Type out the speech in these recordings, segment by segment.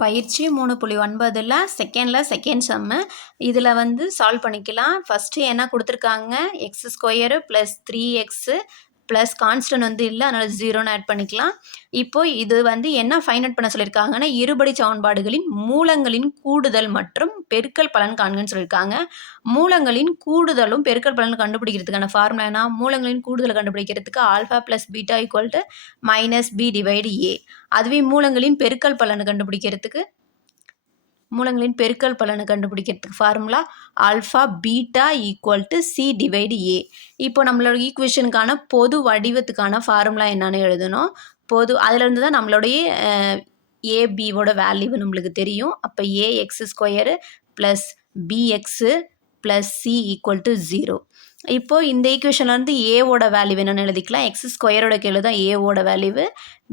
பயிற்சி 3.9ல் செகண்ட் சம்மு இதில் வந்து சால்வ் பண்ணிக்கலாம். ஃபஸ்ட்டு என்ன கொடுத்துருக்காங்க, X square plus 3x plus constant வந்து இல்லை, அதனால் 0ன்னு ஆட் பண்ணிக்கலாம். இப்போ இது வந்து என்ன ஃபைண்ட் அவுட் பண்ண சொல்லியிருக்காங்கன்னா, இருபடி சமன்பாடுகளின் மூலங்களின் கூடுதல் மற்றும் பெருக்கல் பலன் காண்கன்னு சொல்லியிருக்காங்க. மூலங்களின் கூடுதலும் பெருக்கல் பலன் கண்டுபிடிக்கிறதுக்கான ஃபார்முலா என்ன, மூலங்களின் கூடுதலை கண்டுபிடிக்கிறதுக்கு alpha plus beta equal to -b divide a. அதுவே மூலங்களின் பெருக்கல் பலனை கண்டுபிடிக்கிறதுக்கு formula alpha beta equal to c divide a. இப்போ நம்மளோட ஈக்குவேஷனுக்கான பொது வடிவத்துக்கான ஃபார்முலா என்னன்னு எழுதணும். அதிலிருந்து தான் நம்மளுடைய ஏபியோட வேல்யூ நம்மளுக்கு தெரியும். அப்போ ax square plus bx plus c equal to 0. இப்போ இந்த ஈக்குவேஷன்லேருந்து ஏவோட வேல்யூ என்னென்னு எழுதிக்கலாம். எக்ஸ் ஸ்கொயரோட கீழே தான் ஏவோட வேல்யூவு,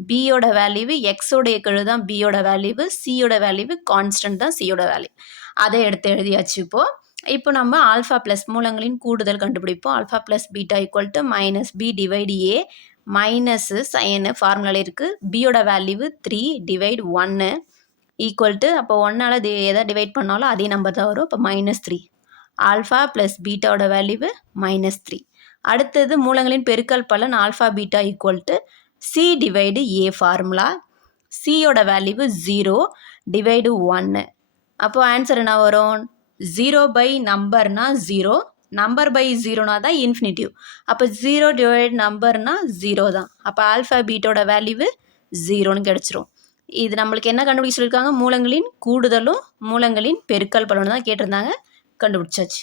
பியோட வேல்யூவு எக்ஸோடைய கீழே தான் பியோட வேல்யூவு, சியோட வேல்யூவு கான்ஸ்டன்ட் தான் சியோட வேல்யூ. அதை எடுத்து எழுதியாச்சு. இப்போ நம்ம ஆல்ஃபா ப்ளஸ் மூலங்களின் கூடுதல் கண்டுபிடிப்போம். Alpha plus beta equal to -b divide a minus sign ஃபார்முலாவில் இருக்குது. பியோட வேல்யூவு 3 டிவைட் 1 ஈக்குவல் டு, அப்போ 1ஆல் எதை டிவைட் பண்ணாலும் அதே நம்பர் தான் வரும். இப்போ -3 ஆல்ஃபா ப்ளஸ் பீட்டாவோட வேல்யூவு -3. அடுத்தது மூலங்களின் பெருக்கல் பலன் alpha beta equal to c divide a formula. சியோட வேல்யூவு 0 டிவைடு 1. அப்போது ஆன்சர் என்ன வரும், 0 பை நம்பர்னா 0, நம்பர் பை 0னா தான் இன்ஃபினிட்டிவ். அப்போ 0 டிவைட் நம்பர்னா 0 தான். அப்போ ஆல்ஃபா பீட்டோட வேல்யூவு 0ன்னு கிடச்சிரும். இது நம்மளுக்கு என்ன கண்டுபிடிக்க சொல்லியிருக்காங்க, மூலங்களின் கூடுதலும் மூலங்களின் பெருக்கல் பலனும் தான் கேட்டிருந்தாங்க. கண்டுபிடிச்சாச்சு.